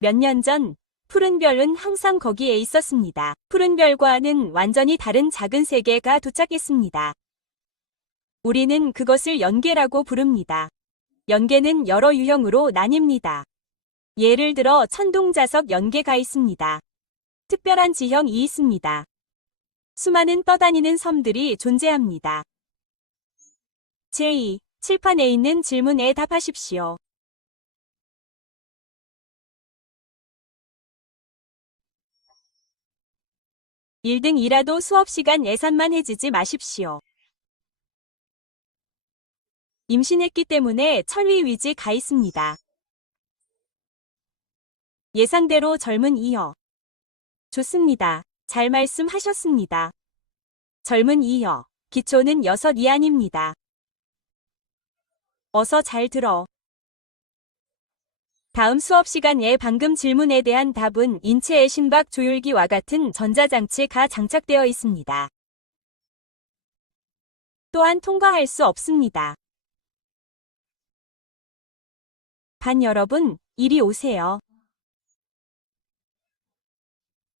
몇 년 전, 푸른 별은 항상 거기에 있었습니다. 푸른 별과는 완전히 다른 작은 세계가 도착했습니다. 우리는 그것을 연계라고 부릅니다. 연계는 여러 유형으로 나뉩니다. 예를 들어 천둥자석 연계가 있습니다. 특별한 지형이 있습니다. 수많은 떠다니는 섬들이 존재합니다. 제2. 칠판에 있는 질문에 답하십시오. 1등이라도 수업시간 예산만 해지지 마십시오. 임신했기 때문에 철위 위지 가 있습니다. 예상대로 젊은 이여. 좋습니다. 잘 말씀하셨습니다. 젊은 이여. 기초는 6 이안입니다. 어서 잘 들어. 다음 수업 시간에 방금 질문에 대한 답은 인체의 심박 조율기와 같은 전자장치가 장착되어 있습니다. 또한 통과할 수 없습니다. 반 여러분, 이리 오세요.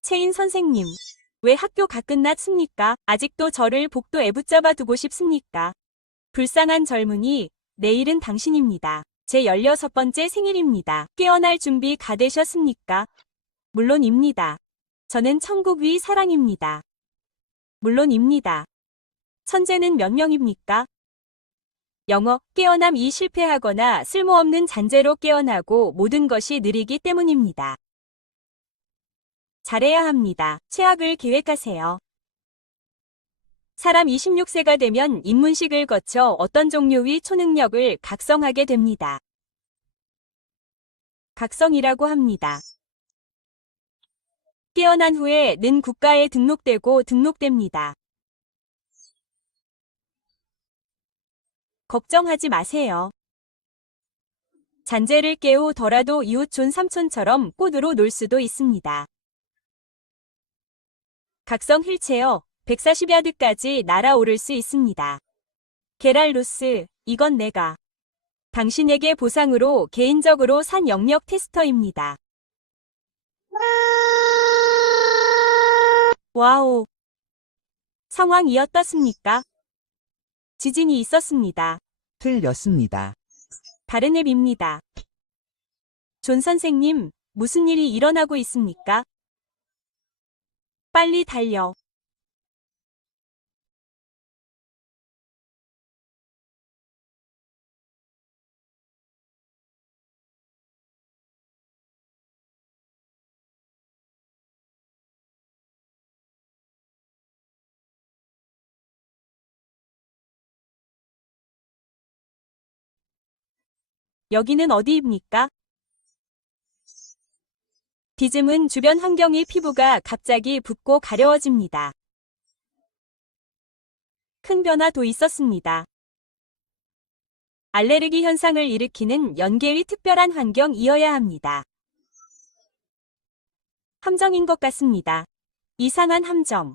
채인 선생님, 왜 학교가 끝났습니까? 아직도 저를 복도에 붙잡아 두고 싶습니까? 불쌍한 젊은이, 내일은 당신입니다. 제 16번째 생일입니다. 깨어날 준비가 되셨습니까? 물론입니다. 저는 천국 위 사랑입니다. 물론입니다. 천재는 몇 명입니까? 영어, 깨어남이 실패하거나 쓸모없는 잔재로 깨어나고 모든 것이 느리기 때문입니다. 잘해야 합니다. 최악을 계획하세요. 사람 26세가 되면 입문식을 거쳐 어떤 종류의 초능력을 각성하게 됩니다. 각성이라고 합니다. 깨어난 후에 는 국가에 등록됩니다. 걱정하지 마세요. 잔재를 깨우더라도 이웃촌 삼촌처럼 꽃으로 놀 수도 있습니다. 각성 휠체어 140야드까지 날아오를 수 있습니다. 게랄로스, 이건 내가 당신에게 보상으로 개인적으로 산 영역 테스터입니다. 와우. 상황이 어떻습니까? 지진이 있었습니다. 틀렸습니다. 다른 앱입니다. 존 선생님, 무슨 일이 일어나고 있습니까? 빨리 달려. 여기는 어디입니까? 디즘은 주변 환경의 피부가 갑자기 붓고 가려워집니다. 큰 변화도 있었습니다. 알레르기 현상을 일으키는 연계의 특별한 환경이어야 합니다. 함정인 것 같습니다. 이상한 함정.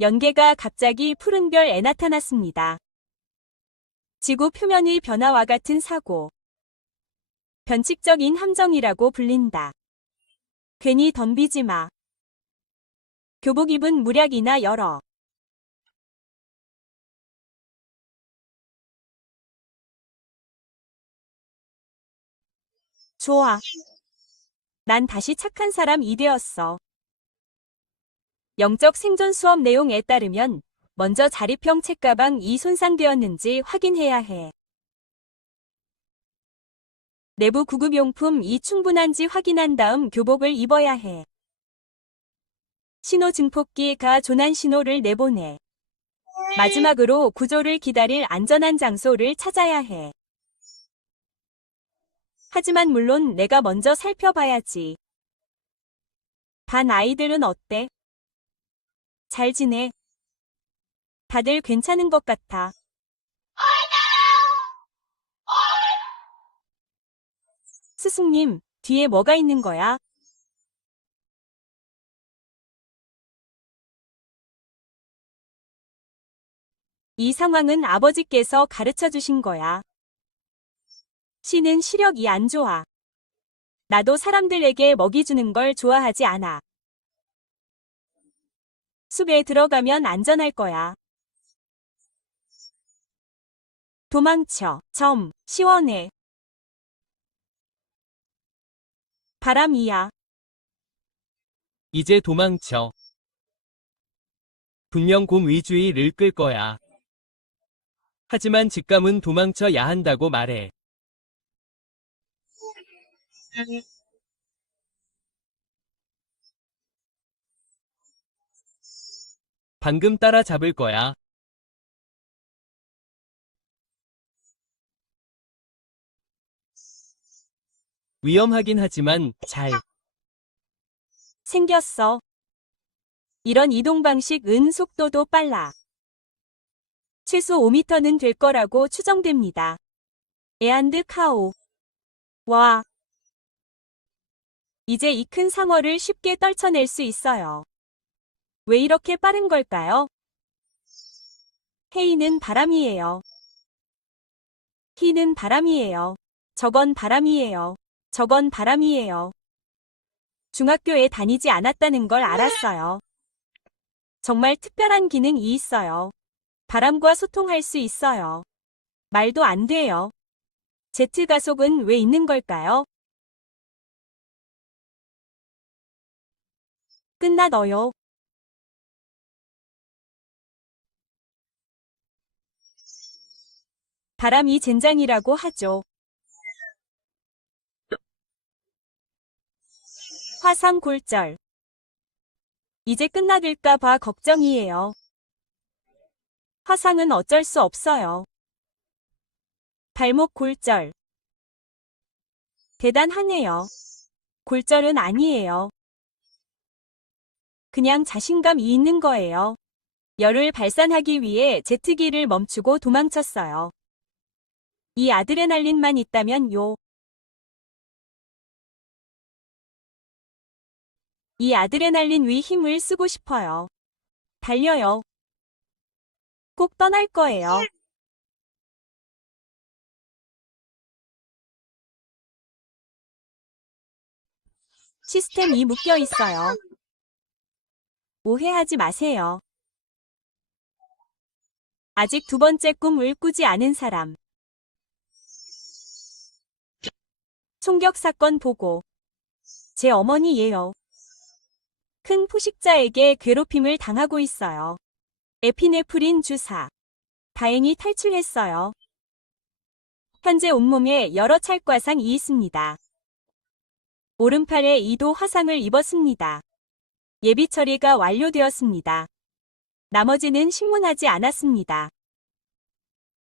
연계가 갑자기 푸른 별에 나타났습니다. 지구 표면의 변화와 같은 사고. 변칙적인 함정이라고 불린다. 괜히 덤비지 마. 교복 입은 무략이나 열어. 좋아. 난 다시 착한 사람이 되었어. 영적 생존 수업 내용에 따르면 먼저 자립형 책가방이 손상되었는지 확인해야 해. 내부 구급용품이 충분한지 확인한 다음 교복을 입어야 해. 신호 증폭기가 조난 신호를 내보내. 마지막으로 구조를 기다릴 안전한 장소를 찾아야 해. 하지만 물론 내가 먼저 살펴봐야지. 반 아이들은 어때? 잘 지내? 다들 괜찮은 것 같아. 스승님, 뒤에 뭐가 있는 거야? 이 상황은 아버지께서 가르쳐 주신 거야. 씨는 시력이 안 좋아. 나도 사람들에게 먹이 주는 걸 좋아하지 않아. 숲에 들어가면 안전할 거야. 도망쳐. 시원해. 바람이야. 이제 도망쳐. 분명 곰 위주의를 끌 거야. 하지만 직감은 도망쳐야 한다고 말해. 방금 따라잡을 거야. 위험하긴 하지만 잘 생겼어. 이런 이동 방식은 속도도 빨라. 최소 5m는 될 거라고 추정됩니다. 에안드 카오. 와. 이제 이 큰 상어를 쉽게 떨쳐낼 수 있어요. 왜 이렇게 빠른 걸까요? 헤이는 바람이에요. 히는 바람이에요. 저건 바람이에요. 저건 바람이에요. 중학교에 다니지 않았다는 걸 알았어요. 정말 특별한 기능이 있어요. 바람과 소통할 수 있어요. 말도 안 돼요. 제트 가속은 왜 있는 걸까요? 끝나너요. 바람이 젠장이라고 하죠. 화상 골절. 이제 끝나들까 봐 걱정이에요. 화상은 어쩔 수 없어요. 발목 골절. 대단하네요. 골절은 아니에요. 그냥 자신감이 있는 거예요. 열을 발산하기 위해 제트기를 멈추고 도망쳤어요. 이 아드레날린만 있다면요. 이 아드레날린 위 힘을 쓰고 싶어요. 달려요. 꼭 떠날 거예요. 시스템이 묶여 있어요. 오해하지 마세요. 아직 두 번째 꿈을 꾸지 않은 사람. 총격 사건 보고. 제 어머니예요. 큰 포식자에게 괴롭힘을 당하고 있어요. 에피네프린 주사. 다행히 탈출했어요. 현재 온몸에 여러 찰과상이 있습니다. 오른팔에 2도 화상을 입었습니다. 예비 처리가 완료되었습니다. 나머지는 신문하지 않았습니다.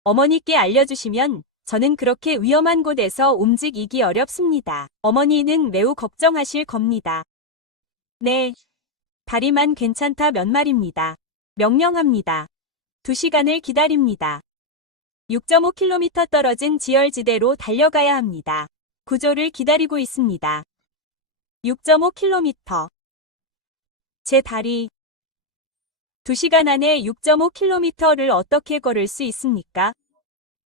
어머니께 알려주시면 저는 그렇게 위험한 곳에서 움직이기 어렵습니다. 어머니는 매우 걱정하실 겁니다. 네. 다리만 괜찮다면 말입니다. 명령합니다. 2시간을 기다립니다. 6.5km 떨어진 지열지대로 달려가야 합니다. 구조를 기다리고 있습니다. 6.5km. 제 다리. 2시간 안에 6.5km를 어떻게 걸을 수 있습니까?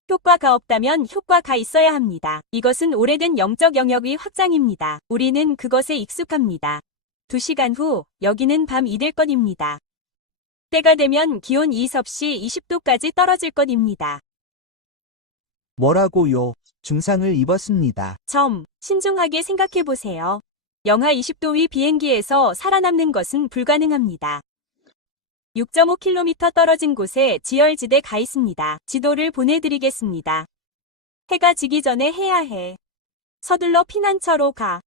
효과가 없다면 효과가 있어야 합니다. 이것은 오래된 영적 영역의 확장입니다. 우리는 그것에 익숙합니다. 2시간 후 여기는 밤이 될 것입니다. 때가 되면 기온 이섭시 20도까지 떨어질 것입니다. 뭐라고요? 중상을 입었습니다. 신중하게 생각해 보세요. 영하 20도 위 비행기에서 살아남는 것은 불가능합니다. 6.5km 떨어진 곳에 지열지대 가 있습니다. 지도를 보내드리겠습니다. 해가 지기 전에 해야 해. 서둘러 피난처로 가.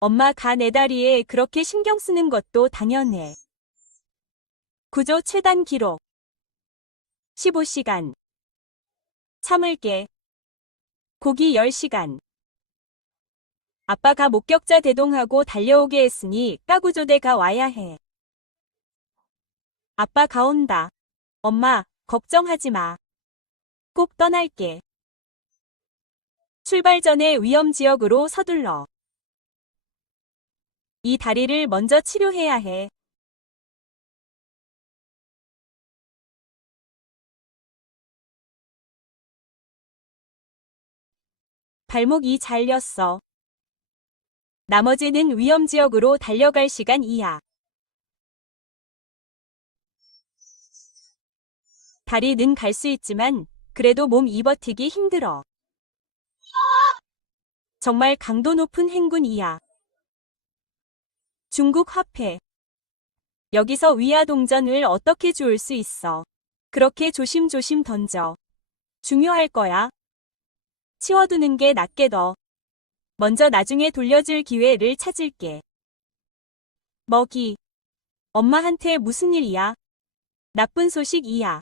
엄마가 내 다리에 그렇게 신경 쓰는 것도 당연해. 구조 최단 기록. 15시간. 참을게. 고기 10시간. 아빠가 목격자 대동하고 달려오게 했으니 까구조대가 와야 해. 아빠가 온다. 엄마, 걱정하지 마. 꼭 떠날게. 출발 전에 위험 지역으로 서둘러. 이 다리를 먼저 치료해야 해. 발목이 잘렸어. 나머지는 위험지역으로 달려갈 시간 이야. 다리는 갈 수 있지만 그래도 몸 입어티기 힘들어. 정말 강도 높은 행군이야. 중국 화폐. 여기서 위아 동전을 어떻게 주울 수 있어? 그렇게 조심조심 던져. 중요할 거야. 치워두는 게 낫겠어. 먼저 나중에 돌려줄 기회를 찾을게. 먹이. 엄마한테 무슨 일이야? 나쁜 소식이야.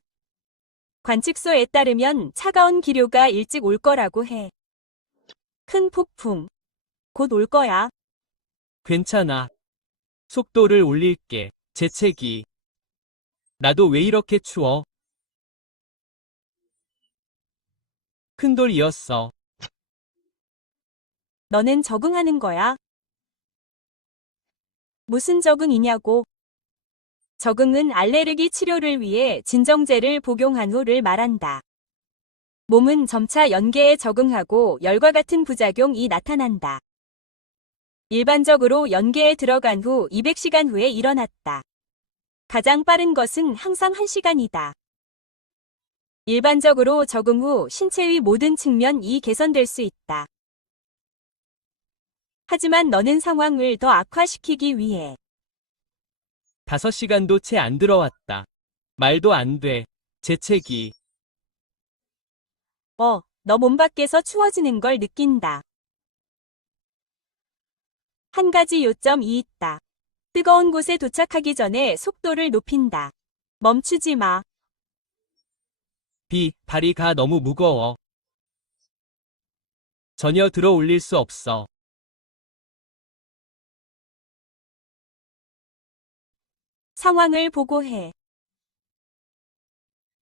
관측소에 따르면 차가운 기류가 일찍 올 거라고 해. 큰 폭풍. 곧 올 거야. 괜찮아. 속도를 올릴게. 재채기. 나도 왜 이렇게 추워? 큰 돌이었어. 너는 적응하는 거야? 무슨 적응이냐고? 적응은 알레르기 치료를 위해 진정제를 복용한 후를 말한다. 몸은 점차 연계에 적응하고 열과 같은 부작용이 나타난다. 일반적으로 연계에 들어간 후 200시간 후에 일어났다. 가장 빠른 것은 항상 1시간이다. 일반적으로 적응 후 신체의 모든 측면이 개선될 수 있다. 하지만 너는 상황을 더 악화시키기 위해 5시간도 채 안 들어왔다. 말도 안 돼. 재채기. 너 몸 밖에서 추워지는 걸 느낀다. 한 가지 요점이 있다. 뜨거운 곳에 도착하기 전에 속도를 높인다. 멈추지 마. 다리가 너무 무거워. 전혀 들어 올릴 수 없어. 상황을 보고해.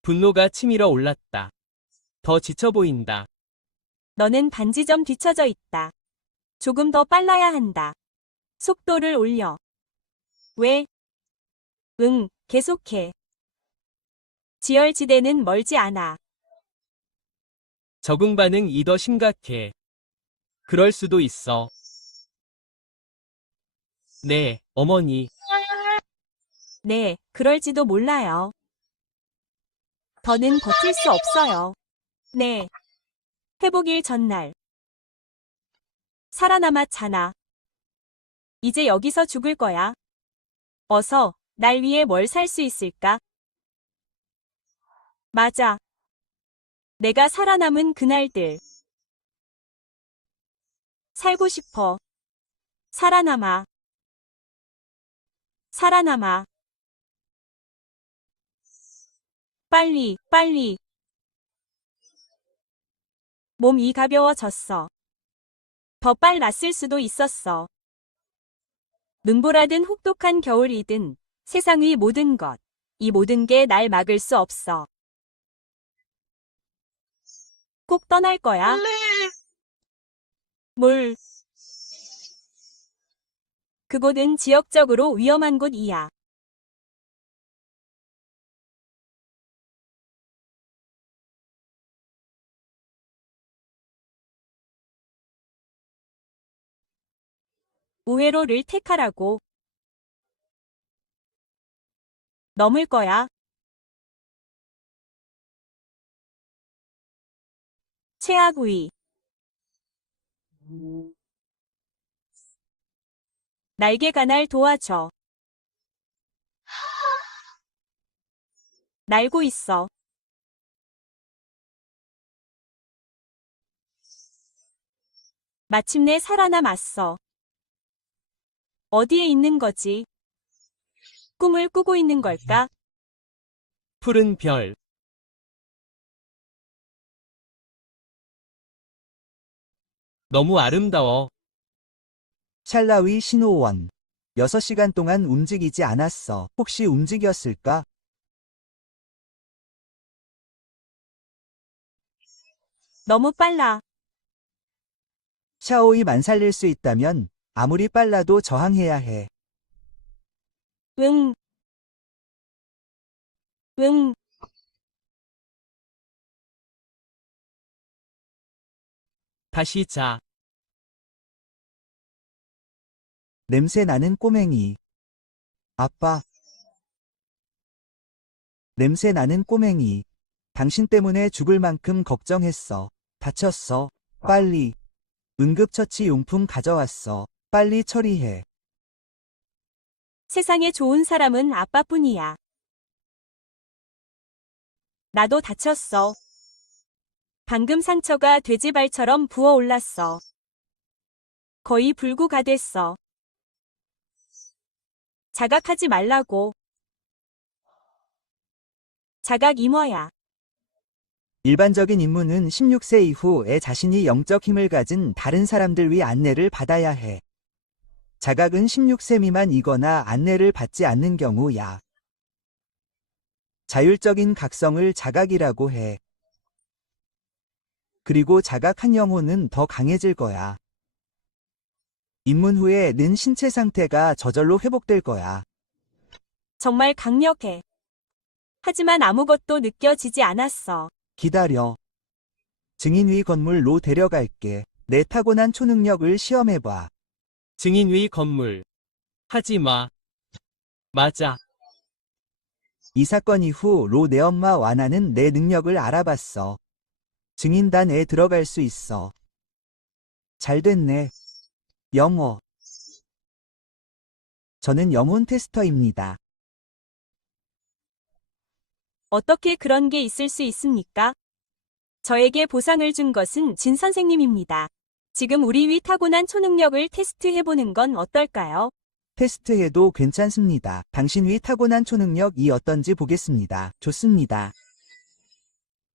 분노가 치밀어 올랐다. 더 지쳐 보인다. 너는 반지 좀 뒤처져 있다. 조금 더 빨라야 한다. 속도를 올려. 왜? 계속해. 지열지대는 멀지 않아. 적응 반응이 더 심각해. 그럴 수도 있어. 네, 어머니. 네, 그럴지도 몰라요. 더는 버틸 수 없어요. 네. 회복일 전날. 살아남았잖아. 이제 여기서 죽을 거야. 어서, 날 위해 뭘 살 수 있을까? 맞아. 내가 살아남은 그날들. 살고 싶어. 살아남아. 살아남아. 빨리, 빨리. 몸이 가벼워졌어. 더 빨랐을 수도 있었어. 눈보라든 혹독한 겨울이든 세상의 모든 것, 이 모든 게 날 막을 수 없어. 꼭 떠날 거야. 뭘? 그곳은 지역적으로 위험한 곳이야. 우회로를 택하라고. 넘을 거야. 최악의. 날개가 날 도와줘. 날고 있어. 마침내 살아남았어. 어디에 있는 거지? 꿈을 꾸고 있는 걸까? 푸른 별. 너무 아름다워. 샬라위 신호원. 6시간 동안 움직이지 않았어. 혹시 움직였을까? 너무 빨라. 샤오이만 살릴 수 있다면 아무리 빨라도 저항해야 해. 응. 응. 다시 자. 냄새 나는 꼬맹이. 아빠. 냄새 나는 꼬맹이. 당신 때문에 죽을 만큼 걱정했어. 다쳤어. 빨리. 응급처치 용품 가져왔어. 빨리 처리해. 세상에 좋은 사람은 아빠뿐이야. 나도 다쳤어. 방금 상처가 돼지발처럼 부어올랐어. 거의 불구가 됐어. 자각하지 말라고. 자각 임화야. 일반적인 임무는 16세 이후에 자신이 영적 힘을 가진 다른 사람들 위 안내를 받아야 해. 자각은 16세 미만이거나 안내를 받지 않는 경우야. 자율적인 각성을 자각이라고 해. 그리고 자각한 영혼은 더 강해질 거야. 입문 후에 는 신체 상태가 저절로 회복될 거야. 정말 강력해. 하지만 아무것도 느껴지지 않았어. 기다려. 증인 위 건물로 데려갈게. 내 타고난 초능력을 시험해봐. 증인 위 건물. 하지 마. 맞아. 이 사건 이후 로 내 엄마 와나는 내 능력을 알아봤어. 증인단에 들어갈 수 있어. 잘 됐네. 영어. 저는 영혼 테스터입니다. 어떻게 그런 게 있을 수 있습니까? 저에게 보상을 준 것은 진 선생님입니다. 지금 우리 위 타고난 초능력을 테스트해보는 건 어떨까요? 테스트해도 괜찮습니다. 당신 위 타고난 초능력이 어떤지 보겠습니다. 좋습니다.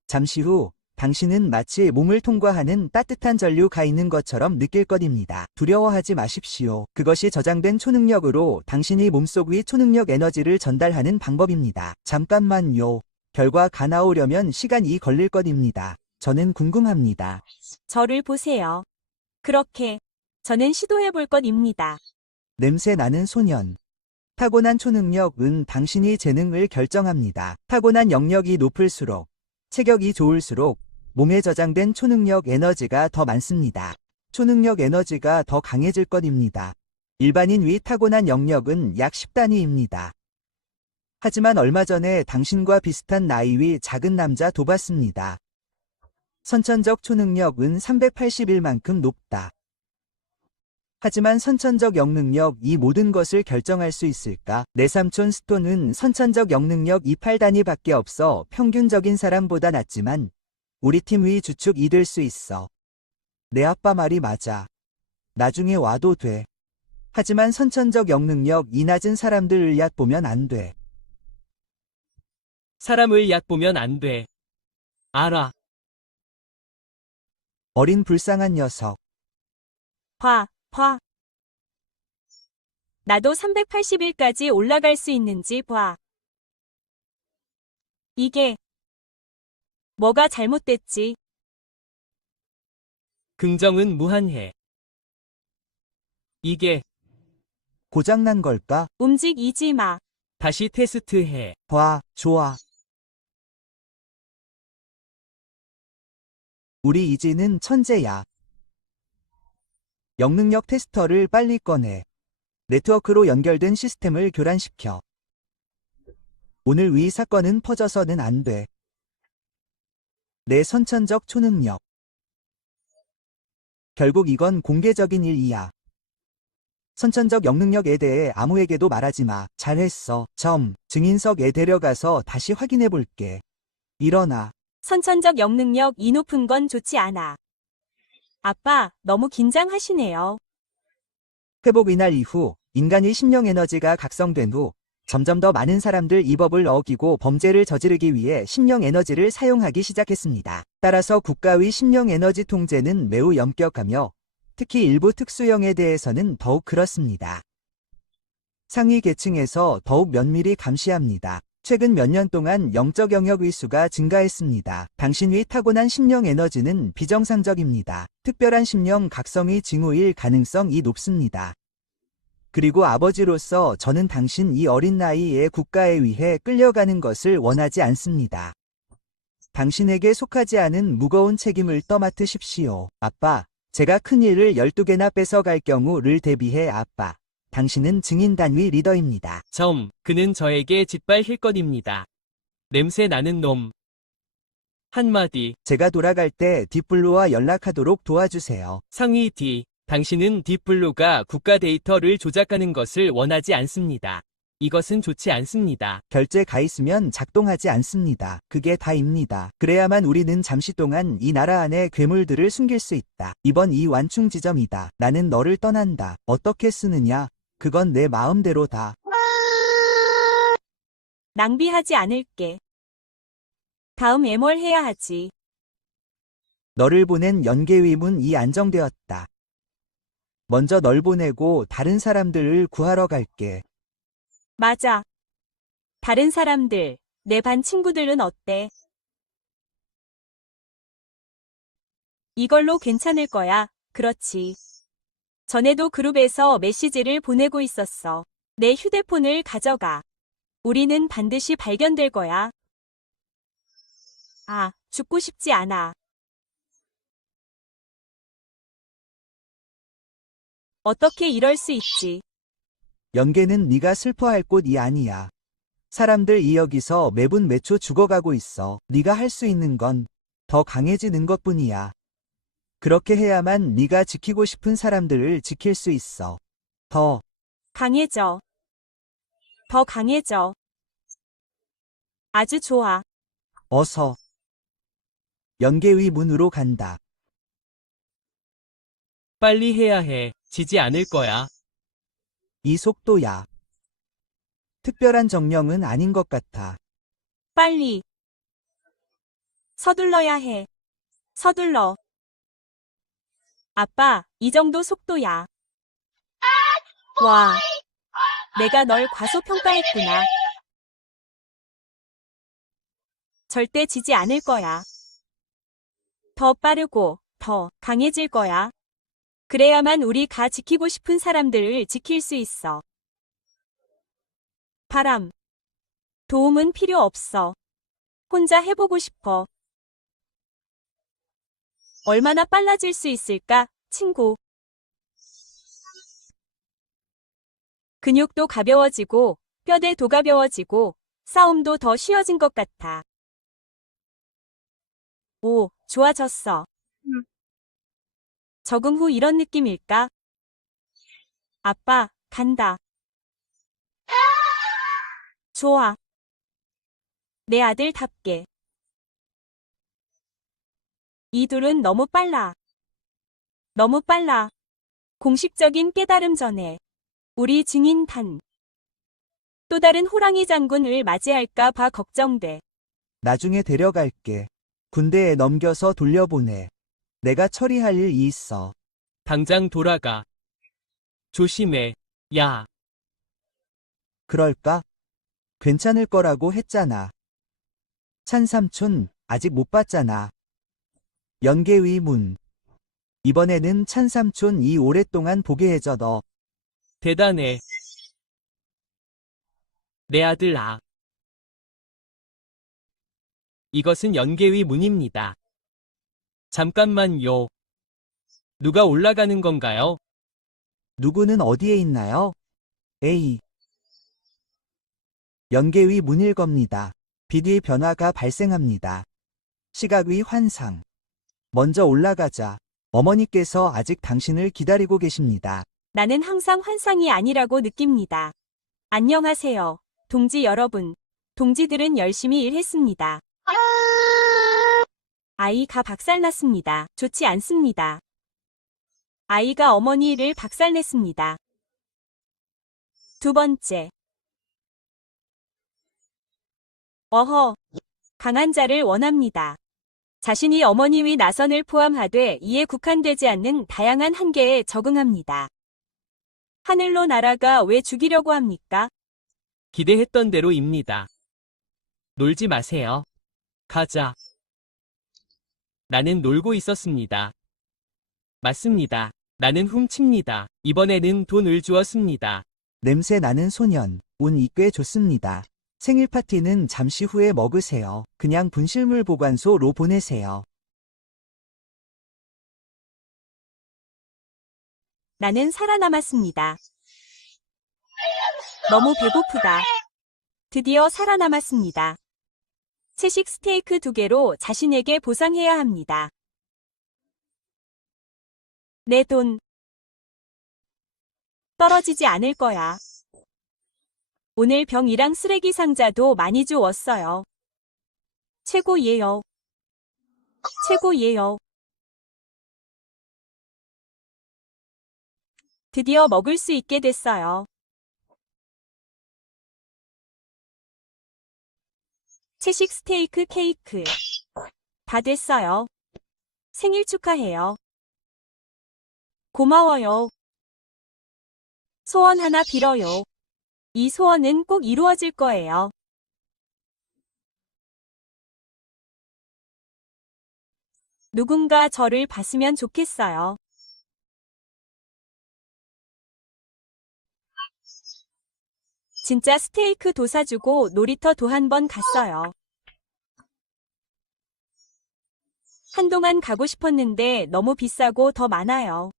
잠시 후 당신은 마치 몸을 통과하는 따뜻한 전류가 있는 것처럼 느낄 것입니다. 두려워하지 마십시오. 그것이 저장된 초능력으로 당신이 몸속 위 초능력 에너지를 전달하는 방법입니다. 잠깐만요. 결과가 나오려면 시간이 걸릴 것입니다. 저는 궁금합니다. 저를 보세요. 그렇게 저는 시도해볼 것입니다. 냄새 나는 소년. 타고난 초능력은 당신이 재능을 결정합니다. 타고난 영역이 높을수록, 체격이 좋을수록 몸에 저장된 초능력 에너지가 더 많습니다. 초능력 에너지가 더 강해질 것입니다. 일반인 위 타고난 영역은 약 10단위입니다. 하지만 얼마 전에 당신과 비슷한 나이 위 작은 남자 돕았습니다. 선천적 초능력은 381만큼 높다. 하지만 선천적 영능력 이 모든 것을 결정할 수 있을까? 내 삼촌 스톤은 선천적 영능력 28단위밖에 없어 평균적인 사람보다 낮지만 우리 팀 위 주축이 될 수 있어. 내 아빠 말이 맞아. 나중에 와도 돼. 하지만 선천적 영능력 이 낮은 사람들을 얕보면 안 돼. 사람을 얕보면 안 돼. 알아. 어린 불쌍한 녀석. 봐. 나도 380일까지 올라갈 수 있는지 봐. 이게 뭐가 잘못됐지? 긍정은 무한해. 이게 고장난 걸까? 움직이지 마. 다시 테스트해. 봐, 좋아. 우리 이지는 천재야. 영능력 테스터를 빨리 꺼내. 네트워크로 연결된 시스템을 교란시켜. 오늘 위 사건은 퍼져서는 안 돼. 내 선천적 초능력. 결국 이건 공개적인 일이야. 선천적 영능력에 대해 아무에게도 말하지 마. 잘했어. 증인석에 데려가서 다시 확인해 볼게. 일어나. 선천적 영능력 이 높은 건 좋지 않아. 아빠, 너무 긴장하시네요. 회복 이날 이후 인간의 심령 에너지가 각성된 후 점점 더 많은 사람들 이 법을 어기고 범죄를 저지르기 위해 심령 에너지를 사용하기 시작했습니다. 따라서 국가의 심령 에너지 통제는 매우 엄격하며 특히 일부 특수형에 대해서는 더욱 그렇습니다. 상위 계층에서 더욱 면밀히 감시합니다. 최근 몇 년 동안 영적 영역 위수가 증가했습니다. 당신 위 타고난 심령 에너지는 비정상적입니다. 특별한 심령 각성의 징후일 가능성이 높습니다. 그리고 아버지로서 저는 당신 이 어린 나이에 국가에 의해 끌려가는 것을 원하지 않습니다. 당신에게 속하지 않은 무거운 책임을 떠맡으십시오. 아빠, 제가 큰 일을 12개나 뺏어갈 경우를 대비해 아빠. 당신은 증인단위 리더입니다. 그는 저에게 짓밟힐 것입니다. 냄새 나는 놈. 한마디. 제가 돌아갈 때 딥블루와 연락하도록 도와주세요. 상위 D. 당신은 딥블루가 국가 데이터를 조작하는 것을 원하지 않습니다. 이것은 좋지 않습니다. 결제 가 있으면 작동하지 않습니다. 그게 다입니다. 그래야만 우리는 잠시 동안 이 나라 안에 괴물들을 숨길 수 있다. 이번 이 완충 지점이다. 나는 너를 떠난다. 어떻게 쓰느냐? 그건 내 마음대로다. 낭비하지 않을게. 다음 뭘 해야 하지? 너를 보낸 연계위문이 안정되었다. 먼저 널 보내고 다른 사람들을 구하러 갈게. 맞아. 다른 사람들, 내 반 친구들은 어때? 이걸로 괜찮을 거야. 그렇지. 전에도 그룹에서 메시지를 보내고 있었어. 내 휴대폰을 가져가. 우리는 반드시 발견될 거야. 아, 죽고 싶지 않아. 어떻게 이럴 수 있지? 연계는 네가 슬퍼할 곳이 아니야. 사람들 이 여기서 매분 매초 죽어가고 있어. 네가 할 수 있는 건 더 강해지는 것뿐이야. 그렇게 해야만 네가 지키고 싶은 사람들을 지킬 수 있어. 더 강해져. 더 강해져. 아주 좋아. 어서. 연계의 문으로 간다. 빨리 해야 해. 지지 않을 거야. 이 속도야. 특별한 정령은 아닌 것 같아. 빨리. 서둘러야 해. 서둘러. 아빠, 이 정도 속도야. 와, 내가 널 과소평가했구나. 절대 지지 않을 거야. 더 빠르고 더 강해질 거야. 그래야만 우리가 지키고 싶은 사람들을 지킬 수 있어. 바람. 도움은 필요 없어. 혼자 해보고 싶어. 얼마나 빨라질 수 있을까, 친구? 근육도 가벼워지고, 뼈대도 가벼워지고, 싸움도 더 쉬워진 것 같아. 오, 좋아졌어. 적응 후 이런 느낌일까? 아빠, 간다. 좋아. 내 아들답게. 이 둘은 너무 빨라. 너무 빨라. 공식적인 깨달음 전에. 우리 증인단. 또 다른 호랑이 장군을 맞이할까 봐 걱정돼. 나중에 데려갈게. 군대에 넘겨서 돌려보내. 내가 처리할 일이 있어. 당장 돌아가. 조심해. 야. 그럴까? 괜찮을 거라고 했잖아. 찬삼촌 아직 못 봤잖아. 연계의 문. 이번에는 찬삼촌이 오랫동안 보게 해줘 너. 대단해. 내 아들 아. 이것은 연계의 문입니다. 잠깐만요. 누가 올라가는 건가요? 누구는 어디에 있나요? 에이. 연계의 문일 겁니다. 빛의 변화가 발생합니다. 시각의 환상. 먼저 올라가자. 어머니께서 아직 당신을 기다리고 계십니다. 나는 항상 환상이 아니라고 느낍니다. 안녕하세요, 동지 여러분. 동지들은 열심히 일했습니다. 아이가 박살났습니다. 좋지 않습니다. 아이가 어머니를 박살냈습니다. 두 번째. 어허. 강한 자를 원합니다. 자신이 어머니의 나선을 포함하되 이에 국한되지 않는 다양한 한계에 적응합니다. 하늘로 날아가 왜 죽이려고 합니까? 기대했던 대로입니다. 놀지 마세요. 가자. 나는 놀고 있었습니다. 맞습니다. 나는 훔칩니다. 이번에는 돈을 주었습니다. 냄새 나는 소년. 운이 꽤 좋습니다. 생일 파티는 잠시 후에 먹으세요. 그냥 분실물 보관소로 보내세요. 나는 살아남았습니다. 너무 배고프다. 드디어 살아남았습니다. 채식 스테이크 2개로 자신에게 보상해야 합니다. 내 돈 떨어지지 않을 거야. 오늘 병이랑 쓰레기 상자도 많이 주웠어요. 최고예요. 최고예요. 드디어 먹을 수 있게 됐어요. 채식 스테이크 케이크. 다 됐어요. 생일 축하해요. 고마워요. 소원 하나 빌어요. 이 소원은 꼭 이루어질 거예요. 누군가 저를 봤으면 좋겠어요. 진짜 스테이크도 사주고 놀이터도 한 번 갔어요. 한동안 가고 싶었는데 너무 비싸고 더 많아요.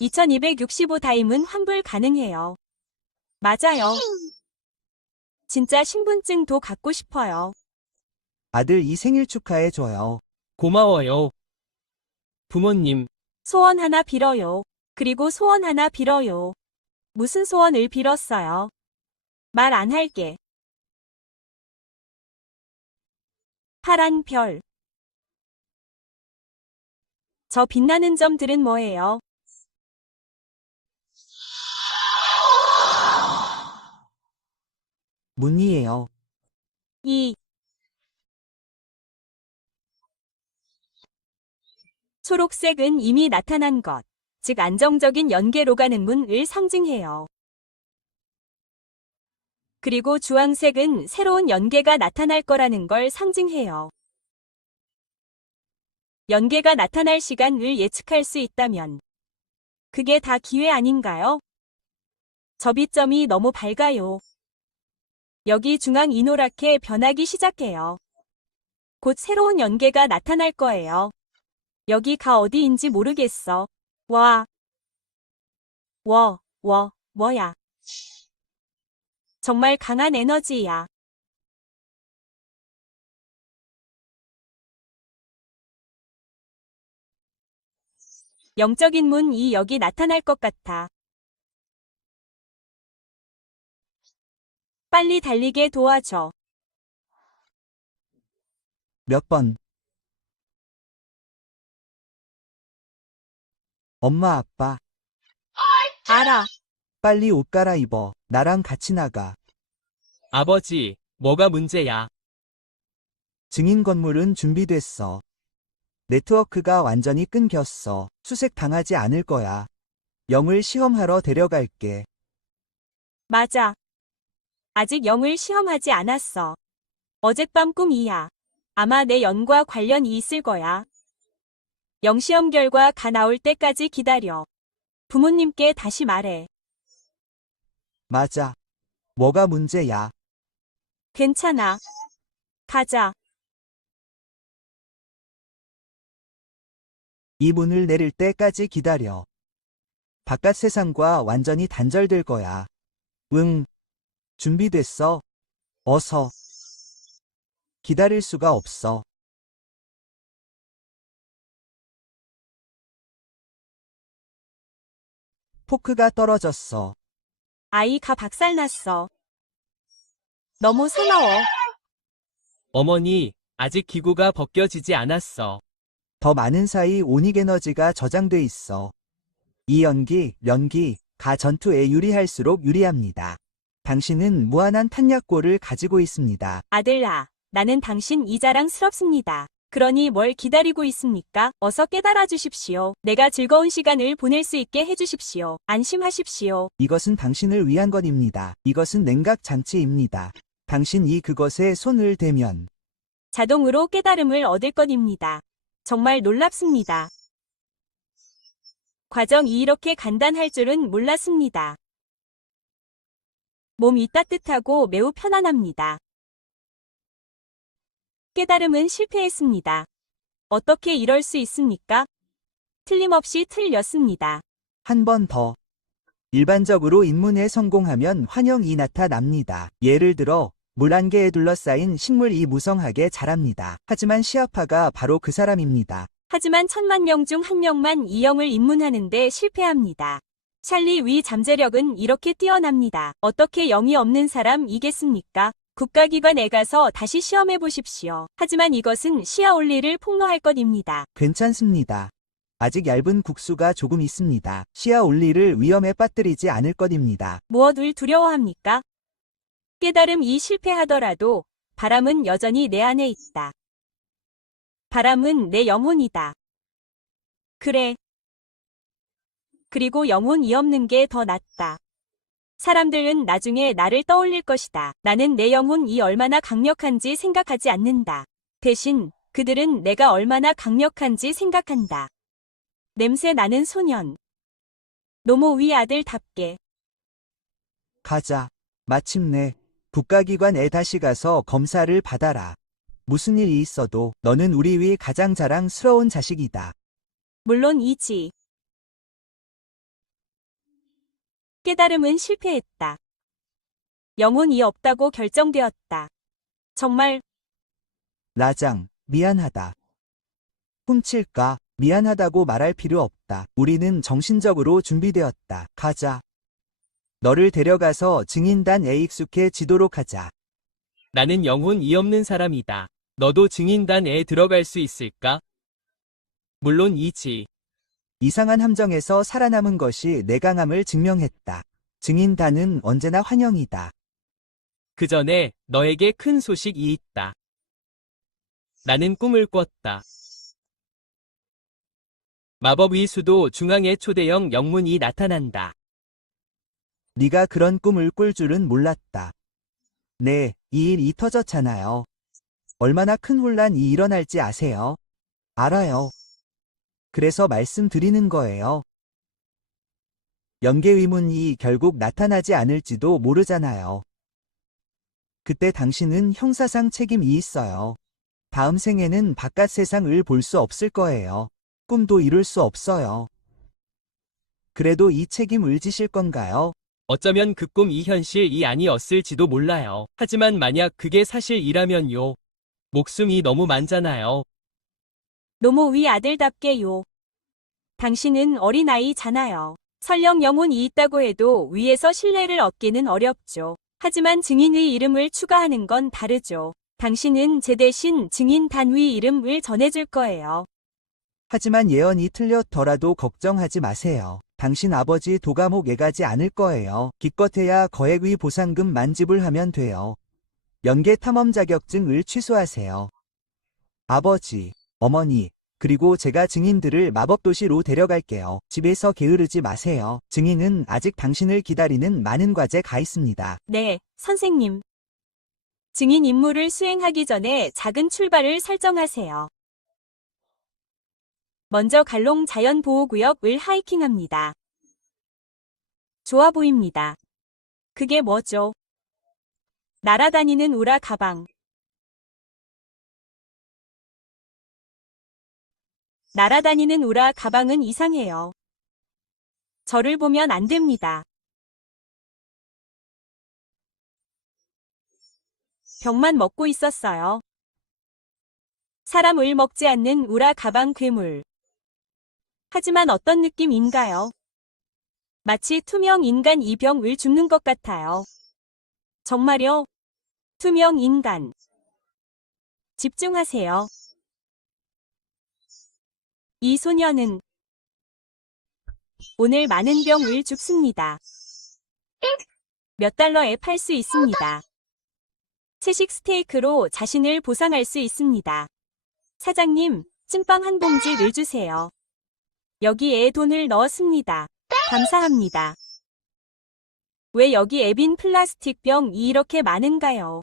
2265 다임은 환불 가능해요. 맞아요. 진짜 신분증도 갖고 싶어요. 아들 이 생일 축하해줘요. 고마워요. 부모님, 소원 하나 빌어요. 그리고 소원 하나 빌어요. 무슨 소원을 빌었어요? 말 안 할게. 파란 별. 저 빛나는 점들은 뭐예요? 문이에요. 이 초록색은 이미 나타난 것, 즉 안정적인 연계로 가는 문을 상징해요. 그리고 주황색은 새로운 연계가 나타날 거라는 걸 상징해요. 연계가 나타날 시간을 예측할 수 있다면 그게 다 기회 아닌가요? 접이점이 너무 밝아요. 여기 중앙 이 노랗게 변하기 시작해요. 곧 새로운 연계가 나타날 거예요. 여기가 어디인지 모르겠어. 뭐야. 정말 강한 에너지야. 영적인 문이 여기 나타날 것 같아. 빨리 달리게 도와줘. 몇 번? 엄마 아빠, 알아. 빨리 옷 갈아입어. 나랑 같이 나가. 아버지, 뭐가 문제야? 증인 건물은 준비됐어. 네트워크가 완전히 끊겼어. 수색 당하지 않을 거야. 영을 시험하러 데려갈게. 맞아. 아직 영을 시험하지 않았어. 어젯밤 꿈이야. 아마 내 영과 관련이 있을 거야. 영 시험 결과가 나올 때까지 기다려. 부모님께 다시 말해. 맞아. 뭐가 문제야? 괜찮아. 가자. 이 문을 내릴 때까지 기다려. 바깥 세상과 완전히 단절될 거야. 응. 준비됐어. 어서. 기다릴 수가 없어. 포크가 떨어졌어. 아이가 박살났어. 너무 서러워. 어머니, 아직 기구가 벗겨지지 않았어. 더 많은 사이 오닉 에너지가 저장돼 있어. 이 연기가 전투에 유리할수록 유리합니다. 당신은 무한한 탄약고를 가지고 있습니다. 아들아, 나는 당신 이자랑스럽습니다. 그러니 뭘 기다리고 있습니까? 어서 깨달아 주십시오. 내가 즐거운 시간을 보낼 수 있게 해주십시오. 안심하십시오. 이것은 당신을 위한 것입니다. 이것은 냉각 장치입니다. 당신이 그것에 손을 대면 자동으로 깨달음을 얻을 것입니다. 정말 놀랍습니다. 과정이 이렇게 간단할 줄은 몰랐습니다. 몸이 따뜻하고 매우 편안합니다. 깨달음은 실패했습니다. 어떻게 이럴 수 있습니까? 틀림없이 틀렸습니다. 한 번 더. 일반적으로 입문에 성공하면 환영이 나타납니다. 예를 들어 물 한 개에 둘러싸인 식물이 무성하게 자랍니다. 하지만 시아파가 바로 그 사람입니다. 하지만 1000만 명 중 1명만 이 영을 입문하는데 실패합니다. 찰리 위 잠재력은 이렇게 뛰어납니다. 어떻게 영이 없는 사람이겠습니까? 국가기관에 가서 다시 시험해 보십시오. 하지만 이것은 시아올리를 폭로할 것입니다. 괜찮습니다. 아직 얇은 국수가 조금 있습니다. 시아올리를 위험에 빠뜨리지 않을 것입니다. 무엇을 두려워합니까? 깨달음이 실패하더라도 바람은 여전히 내 안에 있다. 바람은 내 영혼이다. 그래. 그리고 영혼이 없는 게 더 낫다. 사람들은 나중에 나를 떠올릴 것이다. 나는 내 영혼이 얼마나 강력한지 생각하지 않는다. 대신 그들은 내가 얼마나 강력한지 생각한다. 냄새 나는 소년. 노모위 아들답게. 가자. 마침내 국가기관에 다시 가서 검사를 받아라. 무슨 일이 있어도 너는 우리 위 가장 자랑스러운 자식이다. 물론이지. 깨달음은 실패했다. 영혼이 없다고 결정되었다. 정말 라장, 미안하다. 훔칠까? 미안하다고 말할 필요 없다. 우리는 정신적으로 준비되었다. 가자. 너를 데려가서 증인단에 익숙해지도록 하자. 나는 영혼이 없는 사람이다. 너도 증인단에 들어갈 수 있을까? 물론이지. 이상한 함정에서 살아남은 것이 내 강함을 증명했다. 증인단은 언제나 환영이다. 그 전에 너에게 큰 소식이 있다. 나는 꿈을 꿨다. 마법의 수도 중앙에 초대형 영문이 나타난다. 네가 그런 꿈을 꿀 줄은 몰랐다. 네, 이 일이 터졌잖아요. 얼마나 큰 혼란이 일어날지 아세요? 알아요. 그래서 말씀드리는 거예요. 연계의문이 결국 나타나지 않을지도 모르잖아요. 그때 당신은 형사상 책임이 있어요. 다음 생에는 바깥 세상을 볼 수 없을 거예요. 꿈도 이룰 수 없어요. 그래도 이 책임을 지실 건가요? 어쩌면 그 꿈이 현실이 아니었을지도 몰라요. 하지만 만약 그게 사실이라면요. 목숨이 너무 많잖아요. 노모위 아들답게요. 당신은 어린아이잖아요. 설령 영혼이 있다고 해도 위에서 신뢰를 얻기는 어렵죠. 하지만 증인의 이름을 추가하는 건 다르죠. 당신은 제 대신 증인 단위 이름을 전해줄 거예요. 하지만 예언이 틀렸더라도 걱정하지 마세요. 당신 아버지 도감옥에 가지 않을 거예요. 기껏해야 거액의 보상금만 지불하면 돼요. 연계 탐험 자격증을 취소하세요. 아버지, 어머니, 그리고 제가 증인들을 마법도시로 데려갈게요. 집에서 게으르지 마세요. 증인은 아직 당신을 기다리는 많은 과제가 있습니다. 네, 선생님. 증인 임무를 수행하기 전에 작은 출발을 설정하세요. 먼저 갈롱 자연보호구역을 하이킹합니다. 좋아 보입니다. 그게 뭐죠? 날아다니는 우라 가방. 날아다니는 우라 가방은 이상해요. 저를 보면 안 됩니다. 병만 먹고 있었어요. 사람을 먹지 않는 우라 가방 괴물. 하지만 어떤 느낌인가요? 마치 투명 인간 이 병을 줍는 것 같아요. 정말요? 투명 인간. 집중하세요. 이 소녀는 오늘 많은 병을 줍습니다. 몇 달러에 팔 수 있습니다. 채식 스테이크로 자신을 보상할 수 있습니다. 사장님, 찐빵 한 봉지를 주세요. 여기에 돈을 넣었습니다. 감사합니다. 왜 여기 에빈 플라스틱 병이 이렇게 많은가요?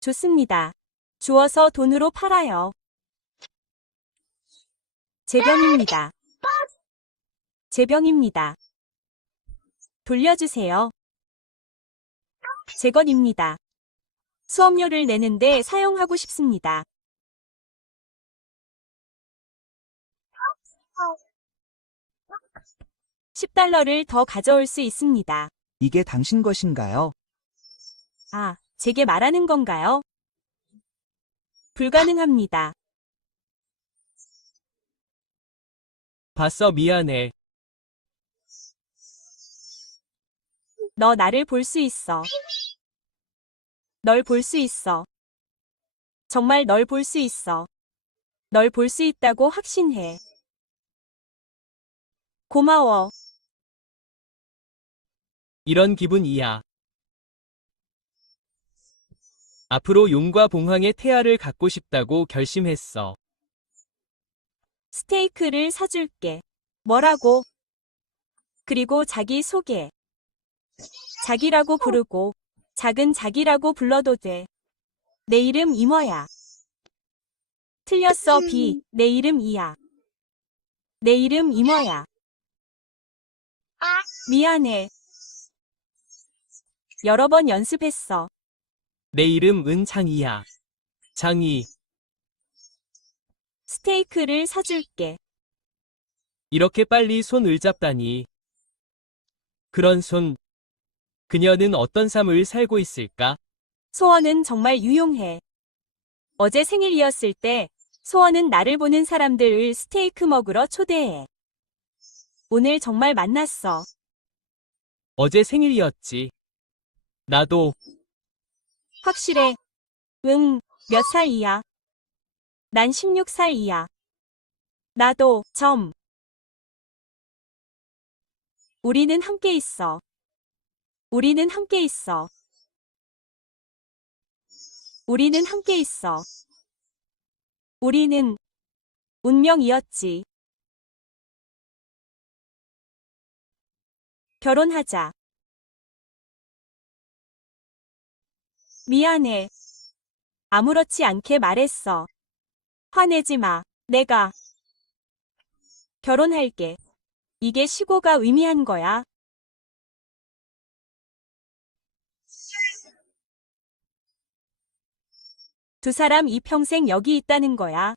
좋습니다. 주워서 돈으로 팔아요. 제 병입니다. 제 병입니다. 돌려주세요. 제 것입니다. 수업료를 내는데 사용하고 싶습니다. $10를 더 가져올 수 있습니다. 이게 당신 것인가요? 아, 제게 말하는 건가요? 불가능합니다. 봤어, 미안해. 너 나를 볼 수 있어. 널 볼 수 있어. 정말 널 볼 수 있어. 널 볼 수 있다고 확신해. 고마워. 이런 기분이야. 앞으로 용과 봉황의 태아를 갖고 싶다고 결심했어. 스테이크를 사줄게. 뭐라고? 그리고 자기 소개. 자기라고 부르고, 작은 자기라고 불러도 돼. 내 이름 이머야. 틀렸어, 비. 내 이름 이야. 내 이름 이머야. 미안해. 여러 번 연습했어. 내 이름 은장이야. 장이. 스테이크를 사줄게. 이렇게 빨리 손을 잡다니. 그런 손. 그녀는 어떤 삶을 살고 있을까? 소원은 정말 유용해. 어제 생일이었을 때 소원은 나를 보는 사람들을 스테이크 먹으러 초대해. 오늘 정말 만났어. 어제 생일이었지. 나도. 확실해. 응, 몇 살이야? 난 16살이야. 나도, 우리는 함께 있어. 우리는 함께 있어. 우리는 함께 있어. 우리는 운명이었지. 결혼하자. 미안해. 아무렇지 않게 말했어. 화내지 마. 내가 결혼할게. 이게 시고가 의미한 거야. 두 사람 이평생 여기 있다는 거야.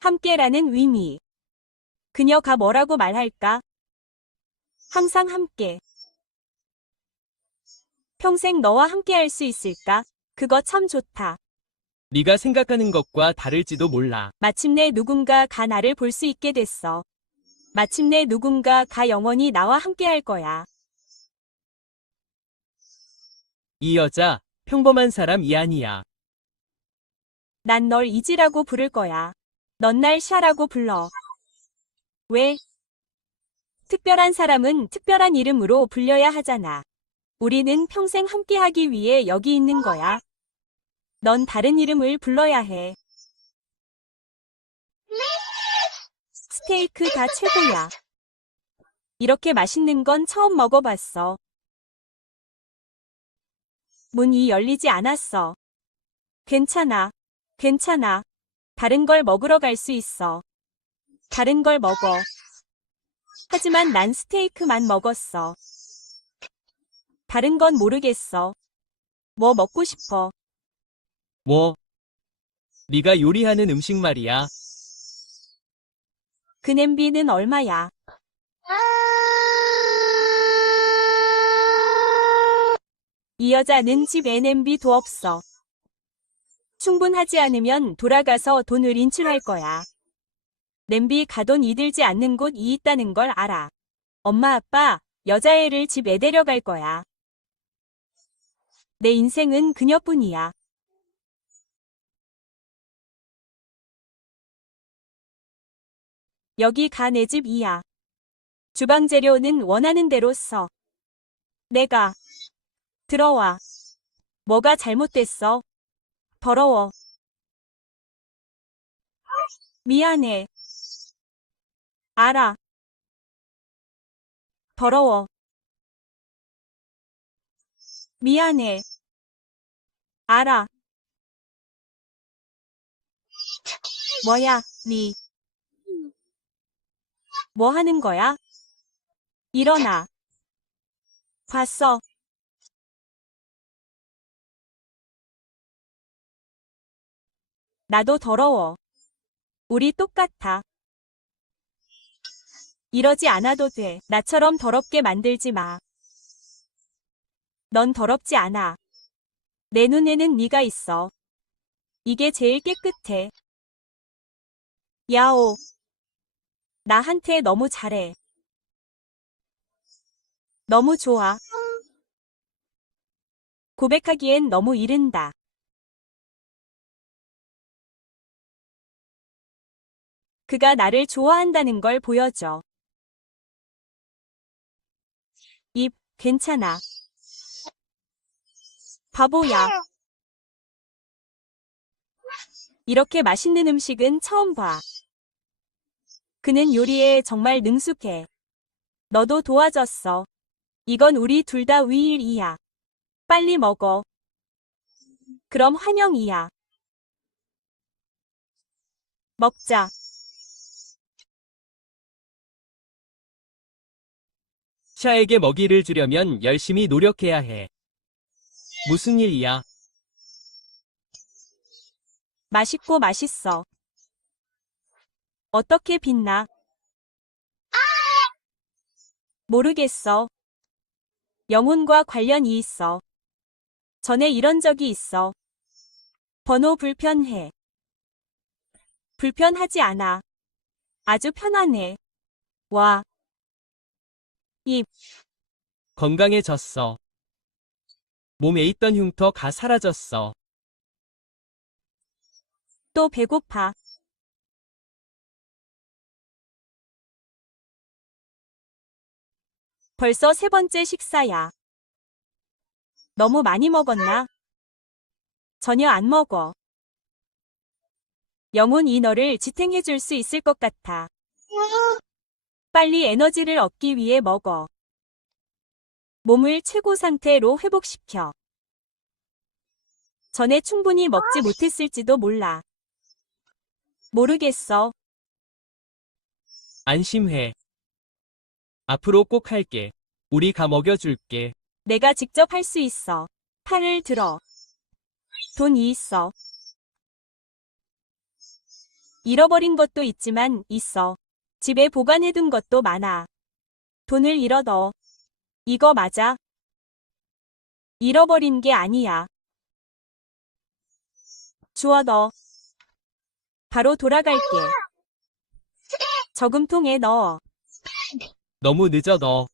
함께라는 의미. 그녀가 뭐라고 말할까? 항상 함께. 평생 너와 함께 할 수 있을까? 그거 참 좋다. 네가 생각하는 것과 다를지도 몰라. 마침내 누군가가 나를 볼 수 있게 됐어. 마침내 누군가가 영원히 나와 함께 할 거야. 이 여자, 평범한 사람이 아니야. 난 널 이지라고 부를 거야. 넌 날 샤라고 불러. 왜? 특별한 사람은 특별한 이름으로 불려야 하잖아. 우리는 평생 함께하기 위해 여기 있는 거야. 넌 다른 이름을 불러야 해. 스테이크가 최고야. 이렇게 맛있는 건 처음 먹어봤어. 문이 열리지 않았어. 괜찮아. 괜찮아. 다른 걸 먹으러 갈 수 있어. 다른 걸 먹어. 하지만 난 스테이크만 먹었어. 다른 건 모르겠어. 뭐 먹고 싶어? 뭐? 네가 요리하는 음식 말이야. 그 냄비는 얼마야? 이 여자는 집에 냄비도 없어. 충분하지 않으면 돌아가서 돈을 인출할 거야. 냄비 가돈 이들지 않는 곳이 있다는 걸 알아. 엄마 아빠, 여자애를 집에 데려갈 거야. 내 인생은 그녀뿐이야. 여기가 내 집이야. 주방 재료는 원하는 대로 써. 내가 들어와. 뭐가 잘못됐어? 더러워. 미안해. 알아. 더러워. 미안해. 알아. 뭐야, 니. 뭐 하는 거야? 일어나. 봤어. 나도 더러워. 우리 똑같아. 이러지 않아도 돼. 나처럼 더럽게 만들지 마. 넌 더럽지 않아. 내 눈에는 네가 있어. 이게 제일 깨끗해. 야오. 나한테 너무 잘해. 너무 좋아. 고백하기엔 너무 이른다. 그가 나를 좋아한다는 걸 보여줘. 입, 괜찮아. 바보야. 이렇게 맛있는 음식은 처음 봐. 그는 요리에 정말 능숙해. 너도 도와줬어. 이건 우리 둘 다 위일이야. 빨리 먹어. 그럼 환영이야. 먹자. 샤에게 먹이를 주려면 열심히 노력해야 해. 무슨 일이야? 맛있고 맛있어. 어떻게 빛나? 모르겠어. 영혼과 관련이 있어. 전에 이런 적이 있어. 번호 불편해. 불편하지 않아. 아주 편안해. 와. 입. 건강해졌어. 몸에 있던 흉터가 사라졌어. 또 배고파. 벌써 세 번째 식사야. 너무 많이 먹었나? 전혀 안 먹어. 영혼이 너를 지탱해 줄 수 있을 것 같아. 빨리 에너지를 얻기 위해 먹어. 몸을 최고 상태로 회복시켜. 전에 충분히 먹지 못했을지도 몰라. 모르겠어. 안심해. 앞으로 꼭 할게. 우리가 먹여줄게. 내가 직접 할 수 있어. 팔을 들어. 돈이 있어. 잃어버린 것도 있지만 있어. 집에 보관해둔 것도 많아. 돈을 잃어둬. 이거 맞아? 잃어버린 게 아니야. 주워둬. 바로 돌아갈게. 저금통에 넣어. 너무 늦어 너.